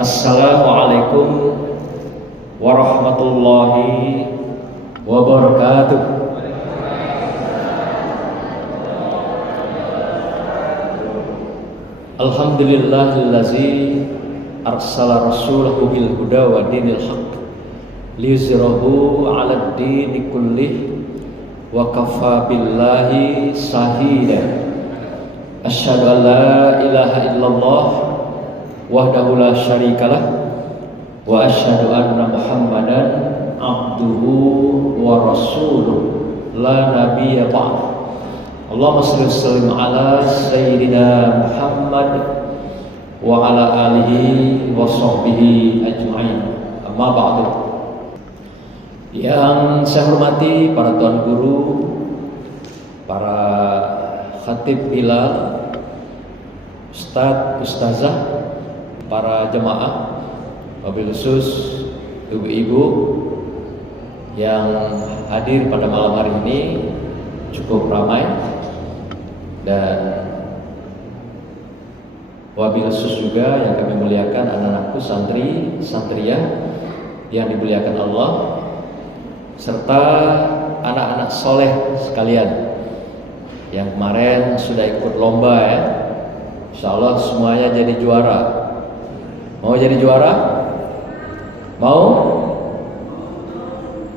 Assalamualaikum warahmatullahi wabarakatuh. Alhamdulillahillazi arsala rasulahu bil huda wa dinil haqq liyuzhirahu 'alad dini kullih wa kafa billahi shahida. Asyhadu an la ilaha illallah wahdahu la syarikalah wa asyhadu anna Muhammadan abduhu wa rasuluh la nabiyya ba'd. Allahumma shalli wa sallim ala sayyidina Muhammad wa ala alihi wa sahbihi ajma'in. Amma ba'du. Yang saya hormati para tuan guru, para khatib Bilal, ustadz, ustazah, para jemaah, wabil khusus ibu-ibu yang hadir pada malam hari ini cukup ramai, dan wabil khusus juga yang kami muliakan anak-anakku santri, santriyah yang dimuliakan Allah, serta anak-anak soleh sekalian yang kemarin sudah ikut lomba ya. Insyaallah semuanya jadi juara. Mau jadi juara? Mau?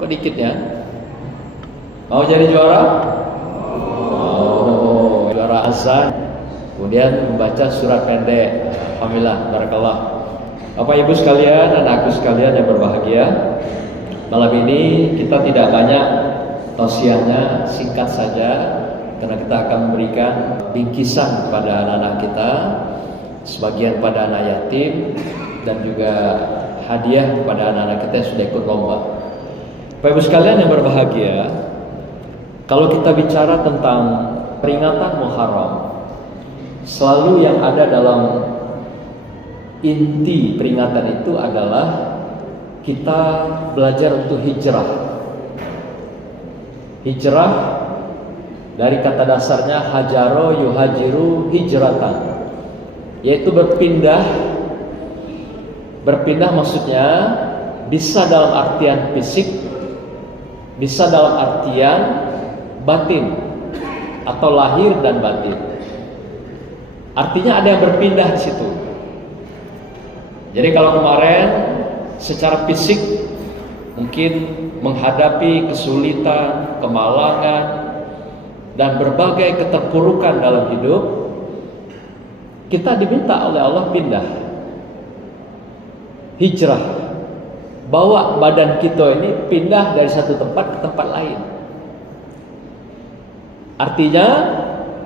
Kok dikit ya? Mau jadi juara? Oh, juara azan. Kemudian membaca surat pendek. Alhamdulillah, barakallah. Bapak Ibu sekalian, anakku sekalian yang berbahagia, malam ini kita tidak banyak tausiahnya, singkat saja, karena kita akan memberikan bingkisan kepada anak-anak kita, sebagian pada anak yatim, dan juga hadiah kepada anak-anak kita yang sudah ikut lomba. Bapak Ibu sekalian yang berbahagia, kalau kita bicara tentang peringatan Muharram, selalu yang ada dalam inti peringatan itu adalah kita belajar untuk hijrah. Hijrah dari kata dasarnya hajaro yuhajiru hijratan, yaitu berpindah. Berpindah maksudnya bisa dalam artian fisik, bisa dalam artian batin, atau lahir dan batin. Artinya ada yang berpindah di situ. Jadi kalau kemarin secara fisik mungkin menghadapi kesulitan, kemalangan, dan berbagai keterpurukan dalam hidup, kita diminta oleh Allah pindah, hijrah, bawa badan kita ini pindah dari satu tempat ke tempat lain. Artinya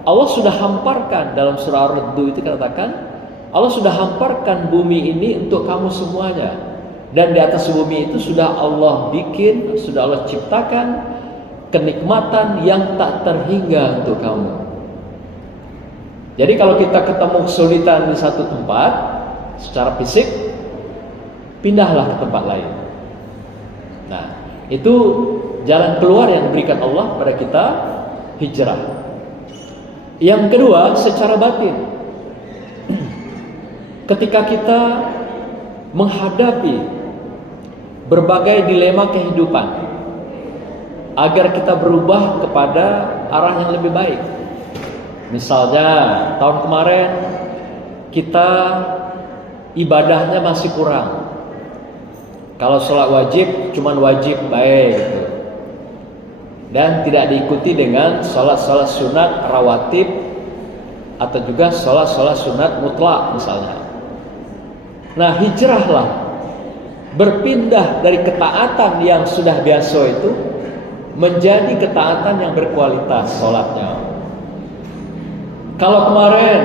Allah sudah hamparkan, dalam surah Ar-Ra'd itu katakan, Allah sudah hamparkan bumi ini untuk kamu semuanya, dan di atas bumi itu sudah Allah bikin, sudah Allah ciptakan kenikmatan yang tak terhingga untuk kamu. Jadi kalau kita ketemu kesulitan di satu tempat secara fisik, pindahlah ke tempat lain. Nah, itu jalan keluar yang diberikan Allah pada kita, hijrah. Yang kedua, secara batin. Ketika kita menghadapi berbagai dilema kehidupan, agar kita berubah kepada arah yang lebih baik. Misalnya tahun kemarin kita ibadahnya masih kurang. Kalau sholat wajib cuman wajib baik gitu, dan tidak diikuti dengan sholat-sholat sunat rawatib atau juga sholat-sholat sunat mutlak misalnya. Nah, hijrahlah, berpindah dari ketaatan yang sudah biasa itu menjadi ketaatan yang berkualitas sholatnya. Kalau kemarin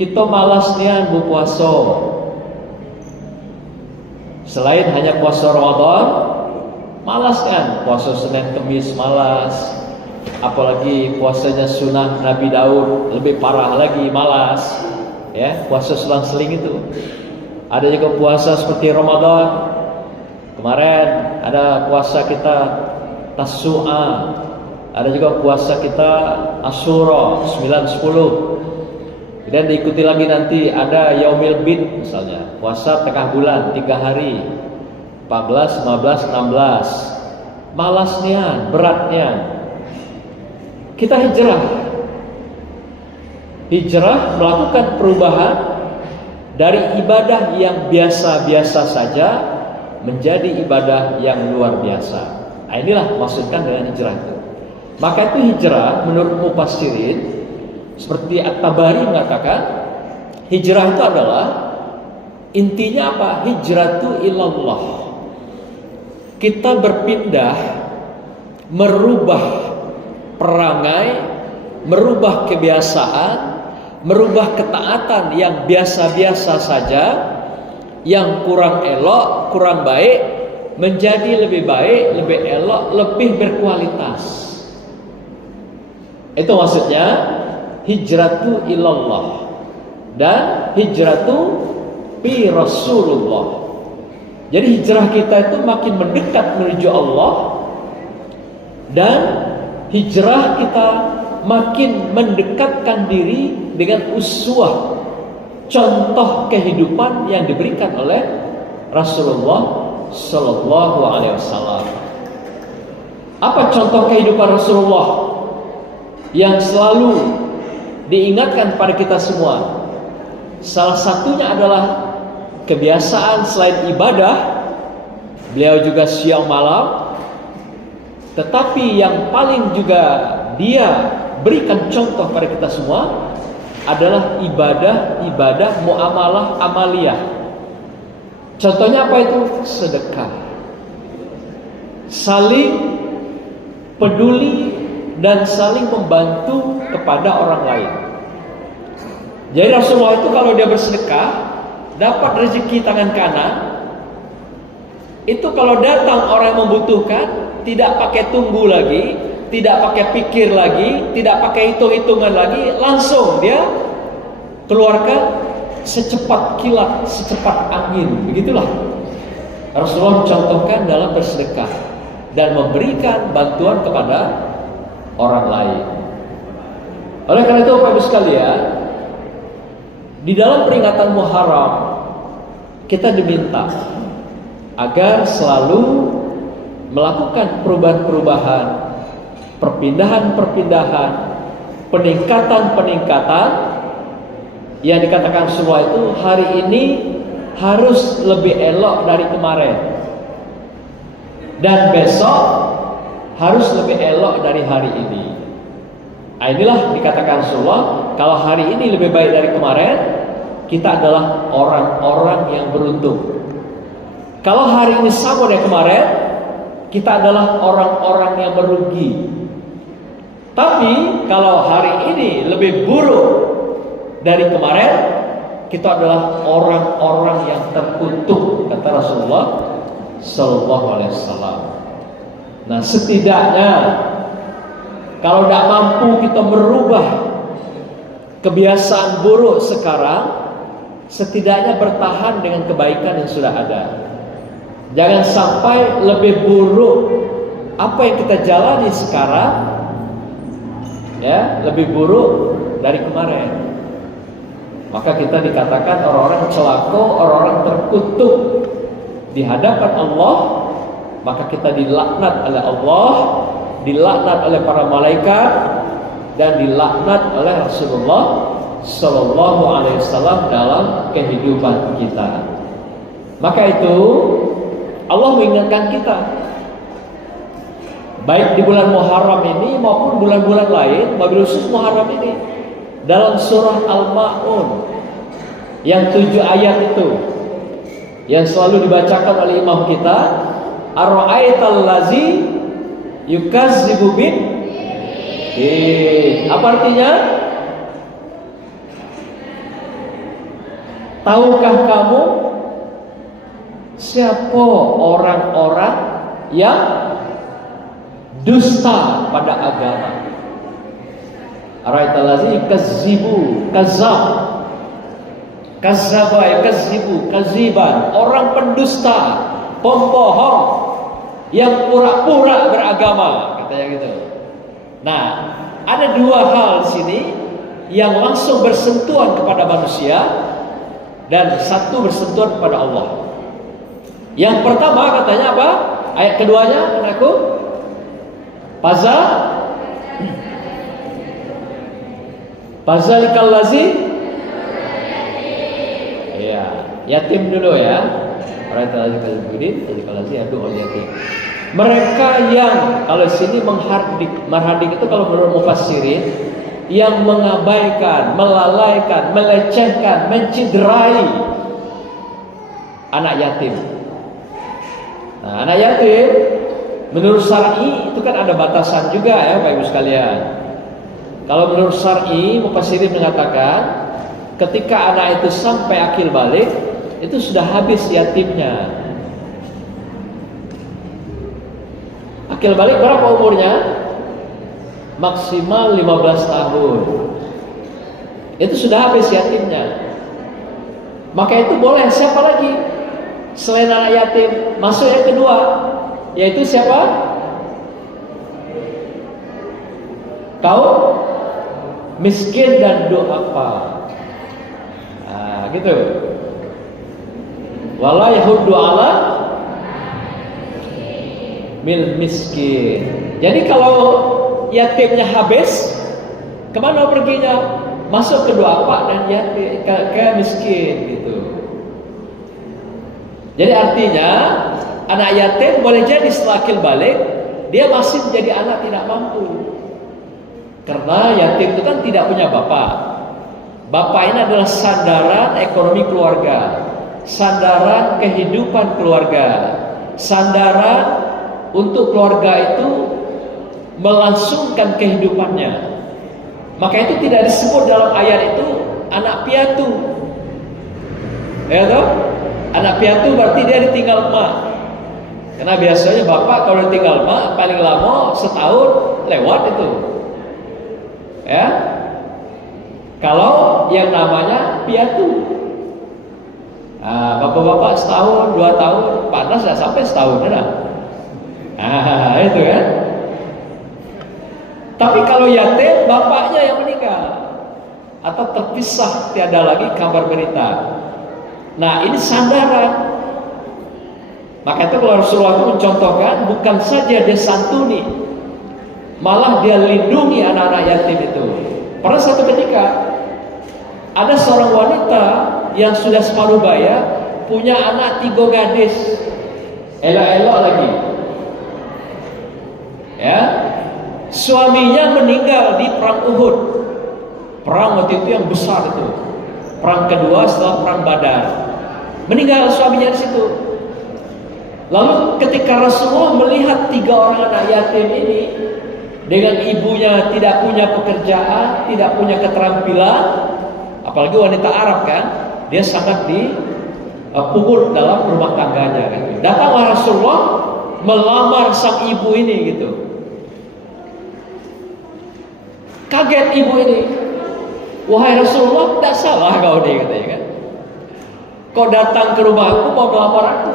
kita malas nian berpuasa, selain hanya puasa Ramadan, malas kan puasa Senin Kemis, malas. Apalagi puasanya sunnah Nabi Daud, lebih parah lagi, malas. Ya, puasa selang-seling itu. Ada juga puasa seperti Ramadan. Kemarin ada puasa kita Tasu'a, ada juga puasa kita Asyura 9-10. Dan diikuti lagi nanti ada Yaumil Bid misalnya, puasa tengah bulan 3 hari, 14, 15, 16. Malasnya, beratnya. Kita hijrah melakukan perubahan dari ibadah yang biasa-biasa saja menjadi ibadah yang luar biasa. Nah, inilah maksudkan dengan hijrah itu. Maka itu hijrah menurut mufassirin seperti At-Tabari mengatakan, hijrah itu adalah intinya apa? Hijratu ilallah. Kita berpindah, merubah perangai, merubah kebiasaan, merubah ketaatan yang biasa-biasa saja, yang kurang elok, kurang baik, menjadi lebih baik, lebih elok, lebih berkualitas. Itu maksudnya hijratu ilallah dan hijratu fi Rasulullah. Jadi hijrah kita itu makin mendekat menuju Allah, dan hijrah kita makin mendekatkan diri dengan uswah, contoh kehidupan yang diberikan oleh Rasulullah Sallallahu Alaihi Wasallam. Apa contoh kehidupan Rasulullah yang selalu diingatkan pada kita semua? Salah satunya adalah kebiasaan selain ibadah, beliau juga siang malam. Tetapi yang paling juga dia berikan contoh pada kita semua adalah ibadah muamalah amaliyah. Contohnya apa itu? Sedekah, saling peduli dan saling membantu kepada orang lain. Jadi Rasulullah itu kalau dia bersedekah, dapat rezeki tangan kanan, itu kalau datang orang yang membutuhkan, tidak pakai tunggu lagi, tidak pakai pikir lagi, tidak pakai hitung-hitungan lagi, langsung dia keluarkan secepat kilat, secepat angin. Begitulah Rasulullah contohkan dalam bersedekah dan memberikan bantuan kepada orang lain. Oleh karena itu Bapak Ibu sekalian, di dalam peringatan Muharram kita diminta agar selalu melakukan perubahan-perubahan, perpindahan-perpindahan, peningkatan-peningkatan yang dikatakan semua itu hari ini harus lebih elok dari kemarin, dan besok harus lebih elok dari hari ini. Nah, inilah dikatakan Rasulullah, kalau hari ini lebih baik dari kemarin, kita adalah orang-orang yang beruntung. Kalau hari ini sama dengan kemarin, kita adalah orang-orang yang merugi. Tapi kalau hari ini lebih buruk dari kemarin, kita adalah orang-orang yang terkutuk, kata Rasulullah Sallallahu Alaihi Wasallam. Nah, setidaknya kalau tidak mampu kita merubah kebiasaan buruk sekarang, setidaknya bertahan dengan kebaikan yang sudah ada. Jangan sampai lebih buruk apa yang kita jalani sekarang, ya, lebih buruk dari kemarin. Maka kita dikatakan orang-orang celaka, orang-orang terkutuk di hadapan Allah. Maka kita dilaknat oleh Allah, dilaknat oleh para malaikat, dan dilaknat oleh Rasulullah Sallallahu Alaihi Wasallam dalam kehidupan kita. Maka itu Allah mengingatkan kita, baik di bulan Muharram ini maupun bulan-bulan lain, wabil khusus Muharram ini, dalam surah Al-Ma'un yang 7 ayat itu yang selalu dibacakan oleh imam kita, Ar-ra'aital lazi yukazzibu bid. Apa artinya? Tahukah kamu siapa orang-orang yang dusta pada agama? Ar-ra'aital lazi yukazzibu, kazzab, kazzaba yukazzibu, kaziban, orang pendusta, pembohong, yang pura-pura beragama, katanya gitu. Nah, ada dua hal di sini yang langsung bersentuhan kepada manusia dan satu bersentuhan kepada Allah. Yang pertama katanya apa? Ayat keduanya, anakku, Fazalikal lazi, ya, yatim dulu ya. Mereka yang, kalau sini menghardik itu kalau menurut mufassirin, yang mengabaikan, melalaikan, melecehkan, menciderai anak yatim. Nah, anak yatim menurut syar'i itu kan ada batasan juga ya, Bapak Ibu sekalian. Kalau menurut syar'i, mufassirin mengatakan ketika anak itu sampai akil balik, itu sudah habis yatimnya. Akil balik berapa umurnya? Maksimal 15 tahun. Itu sudah habis yatimnya. Maka itu boleh siapa lagi selain anak yatim? Masuk yang kedua, yaitu siapa? Kaum miskin dan du'afa. Nah, gitu. Wala yahuddu ala mil miskin. Jadi kalau yatimnya habis, kemana perginya? Masuk ke du'afa dan yatim, ke miskin gitu. Jadi artinya anak yatim boleh jadi setelah akil balik dia masih menjadi anak tidak mampu. Karena yatim itu kan tidak punya bapak. Bapak ini adalah sandaran ekonomi keluarga, sandaran kehidupan keluarga, sandaran untuk keluarga itu melangsungkan kehidupannya. Maka itu tidak disebut dalam ayat itu anak piatu. Ya toh? Anak piatu berarti dia ditinggal emak. Karena biasanya bapak kalau ditinggal emak paling lama setahun lewat itu. Ya. Kalau yang namanya piatu, nah, bapak-bapak setahun, 2 tahun, panas nggak sampai setahun, ada. Nah, itu kan. Tapi kalau yatim, bapaknya yang meninggal atau terpisah, tiada lagi kabar berita. Nah, ini sandaran. Maka itu kalau Rasulullah itu mencontohkan, bukan saja dia santuni, malah dia lindungi anak-anak yatim itu. Pada satu ketika ada seorang wanita yang sudah separuh baya, punya anak 3 gadis, elok-elok lagi. Ya, suaminya meninggal di perang Uhud. Perang waktu itu yang besar itu, perang kedua setelah perang Badar. Meninggal suaminya di situ. Lalu ketika Rasulullah melihat 3 orang anak yatim ini dengan ibunya tidak punya pekerjaan, tidak punya keterampilan, apalagi wanita Arab kan, dia sangat dipungut dalam rumah tangganya kan. Datanglah Rasulullah melamar sang ibu ini gitu. Kaget ibu ini. Wahai Rasulullah, tidak salah kau nih katanya kan. Kau datang ke rumahku mau melamar aku.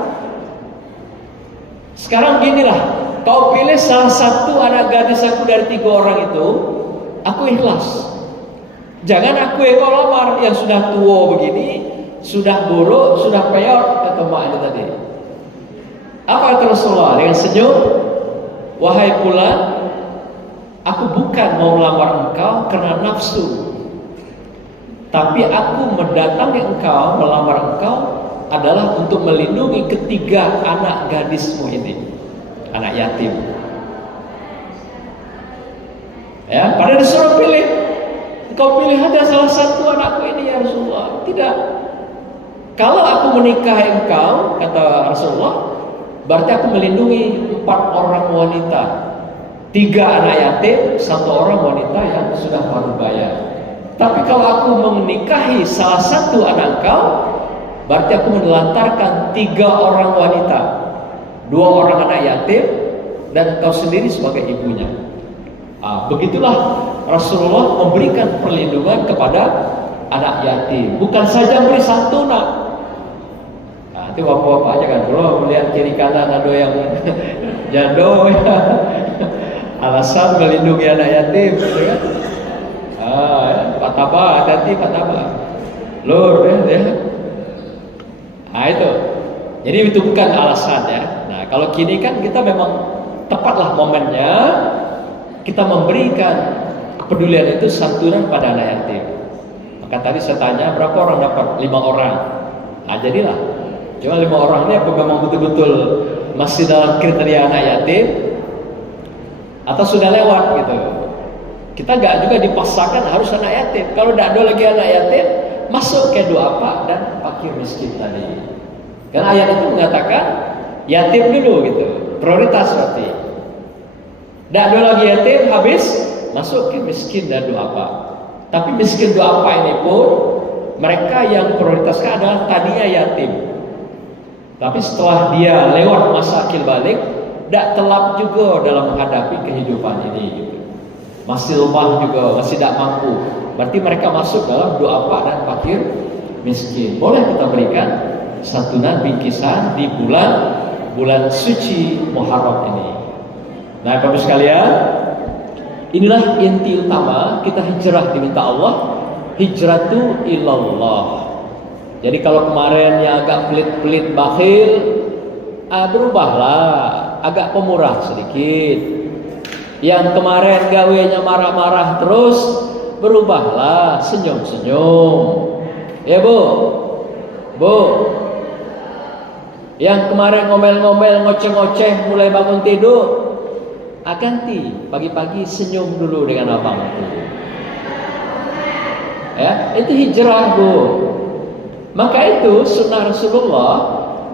Sekarang ginilah, kau pilih salah satu anak gadis aku dari 3 orang itu, aku ikhlas. Jangan aku yang kau lamar yang sudah tua begini, sudah buruk, sudah peot, kata mak itu tadi. Apa kata Rasulullah dengan senyum? Wahai Fulan, aku bukan mau melamar engkau karena nafsu, tapi aku mendatangi engkau, melamar engkau adalah untuk melindungi ketiga anak gadismu ini, anak yatim. Ya, pada disuruh pilih, kau pilih aja salah satu anakku ini ya Rasulullah. Tidak. Kalau aku menikahi engkau, kata Rasulullah, berarti aku melindungi 4 orang wanita, 3 anak yatim, 1 orang wanita yang sudah baru baya. Tapi kalau aku menikahi salah satu anak engkau, berarti aku menelantarkan 3 orang wanita, 2 orang anak yatim, dan kau sendiri sebagai ibunya. Begitulah Rasulullah memberikan perlindungan kepada anak yatim. Bukan saja beri santunan. Nanti bapak-bapak aja kan, bro, melihat kiri kanan ada yang jando ya. Alasan melindungi anak yatim, gitu kan? Pak Taba, hati-hati Pak Taba. Lur ya. Nah itu. Jadi itu bukan alasan ya. Nah kalau kini kan kita memang tepatlah momennya kita memberikan kepedulian itu santunan pada anak yatim. Maka tadi saya tanya berapa orang dapat? 5 orang. Nah jadilah. Cuma 5 orang ini apa memang betul-betul masih dalam kriteria anak yatim atau sudah lewat gitu. Kita nggak juga dipaksakan harus anak yatim. Kalau tidak ada lagi anak yatim, masuk ke duafa dan fakir miskin tadi. Karena ayat itu mengatakan yatim dulu gitu, prioritas berarti. Tidak ada lagi yatim, habis masuk ke miskin dan duafa. Tapi miskin duafa ini pun mereka yang prioritaskan adalah tadinya yatim. Tapi setelah dia lewat masa akil balik, tidak telap juga dalam menghadapi kehidupan ini gitu. Masih lemah juga, masih tidak mampu. Berarti mereka masuk dalam duafa dan fakir miskin. Boleh kita berikan santunan bingkisan di bulan suci Muharram ini. Nah, Bapak sekalian, inilah inti utama kita hijrah diminta Allah, hijratu ilallah. Jadi kalau kemarin yang agak pelit-pelit bakhil, berubahlah, agak pemurah sedikit. Yang kemarin gawenya marah-marah terus, berubahlah, senyum-senyum. Ya Bu, yang kemarin ngomel-ngomel, ngoceh-ngoceh, mulai bangun tidur, ganti pagi-pagi senyum dulu dengan abang itu. Ya, itu hijrah Bu. Maka itu sunnah Rasulullah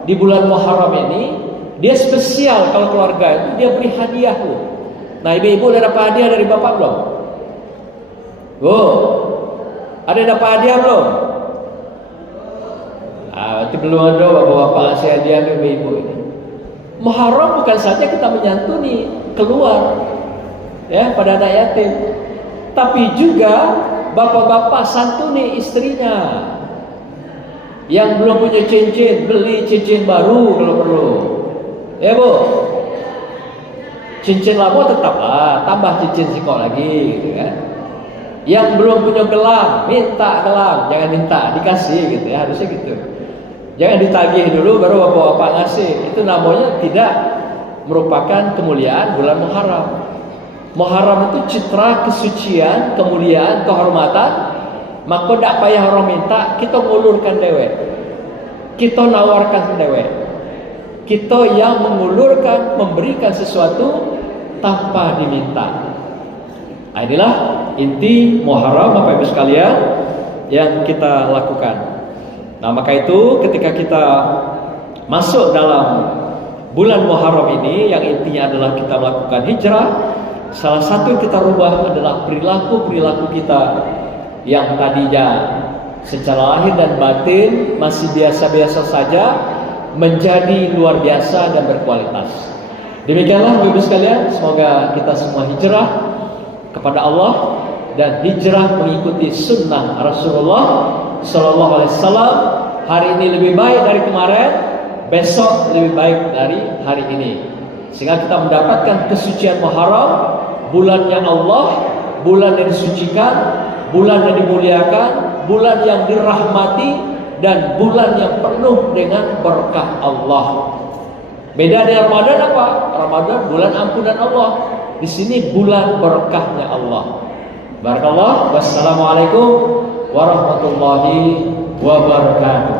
di bulan Muharram ini dia spesial. Kalau keluarga itu dia beri hadiah Bu. Nah ibu-ibu udah dapat hadiah dari bapak belum? Bu, ada dapat hadiah belum? Berarti belum ada bapak-bapak ngasih hadiah ke ibu-ibu ini. Muharram bukan saja kita menyantuni keluar ya pada anak yatim, tapi juga bapak-bapak santuni istrinya yang belum punya cincin, beli cincin baru kalau perlu. Ya Bu, cincin lama tetaplah, tambah cincin sikok lagi gitu kan. Yang belum punya gelang, minta gelang, jangan minta, dikasih gitu ya, harusnya gitu. Jangan ditagih dulu baru bapak-bapak ngasih. Itu namanya tidak merupakan kemuliaan bulan Muharram. Muharram itu citra kesucian, kemuliaan, kehormatan. Maka tidak payah orang minta, kita ngulurkan dewek. Kita nawarkan dewek. Kita yang mengulurkan, memberikan sesuatu tanpa diminta. Inilah inti Muharram Bapak Ibu sekalian yang kita lakukan. Nah maka itu ketika kita masuk dalam bulan Muharram ini, yang intinya adalah kita melakukan hijrah, salah satu yang kita rubah adalah perilaku-perilaku kita yang tadinya secara lahir dan batin masih biasa-biasa saja menjadi luar biasa dan berkualitas. Demikianlah Bapak Ibu sekalian, semoga kita semua hijrah kepada Allah dan hijrah mengikuti sunnah Rasulullah Sallallahu Alaihi Wasallam. Hari ini lebih baik dari kemarin, besok lebih baik dari hari ini, sehingga kita mendapatkan kesucian Muharram, bulannya Allah, bulan yang disucikan, bulan yang dimuliakan, bulan yang dirahmati, dan bulan yang penuh dengan berkah Allah. Beda dengan Ramadan apa? Ramadan bulan ampunan Allah. Di sini bulan berkahnya Allah. Barakallah. Wassalamualaikum warahmatullahi wabarakatuh.